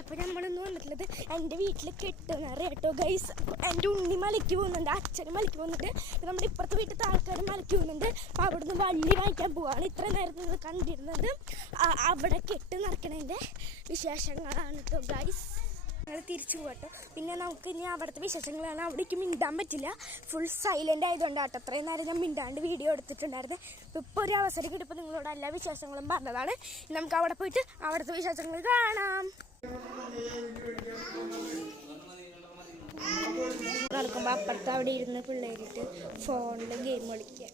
അപ്പോൾ നമ്മളൊന്ന് വന്നിട്ടുള്ളത് എൻ്റെ വീട്ടിൽ കെട്ടുന്നറിയാം കേട്ടോ ഗൈസ്. എൻ്റെ ഉണ്ണി മലയ്ക്ക് പോകുന്നുണ്ട്, അച്ഛനും മലയ്ക്ക് പോകുന്നുണ്ട്, നമ്മുടെ ഇപ്പുറത്തെ വീട്ടിലത്തെ ആൾക്കാരും മലയ്ക്ക് പോകുന്നുണ്ട്. അപ്പോൾ അവിടെ നിന്ന് വള്ളി വാങ്ങിക്കാൻ പോവുകയാണ്. ഇത്ര നേരത്തെ നിങ്ങൾ കണ്ടിരുന്നത് അവിടെ കെട്ട് നടക്കണതിൻ്റെ വിശേഷങ്ങളാണ് കേട്ടോ ഗൈസ്. ഞങ്ങൾ തിരിച്ചു പോകട്ടോ. പിന്നെ നമുക്ക് ഇനി അവിടുത്തെ വിശേഷങ്ങളാണ്. അവിടേക്ക് മിണ്ടാൻ പറ്റില്ല, ഫുൾ സൈലൻ്റ് ആയതുകൊണ്ടാട്ടോ അത്രയും നേരം ഞാൻ മിണ്ടാണ്ട് വീഡിയോ എടുത്തിട്ടുണ്ടായിരുന്നു. ഇപ്പോൾ ഒരു അവസരം കിട്ടിയപ്പോൾ നിങ്ങളോട് എല്ലാ വിശേഷങ്ങളും പറഞ്ഞതാണ്. നമുക്ക് അവിടെ പോയിട്ട് അവിടുത്തെ വിശേഷങ്ങൾ കാണാം. നടക്കുമ്പോൾ അപ്പുറത്ത് അവിടെ ഇരുന്ന് പിള്ളേരിട്ട് ഫോണിൽ ഗെയിം കളിക്കുക.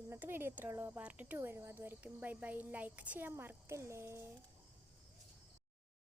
ഇന്നത്തെ വീഡിയോ ഇത്രയുള്ളൂ. പാർട്ട് 2 വരും. അതുവരെയും ബൈ ബൈ. ലൈക്ക് ചെയ്യാൻ മറക്കല്ലേ.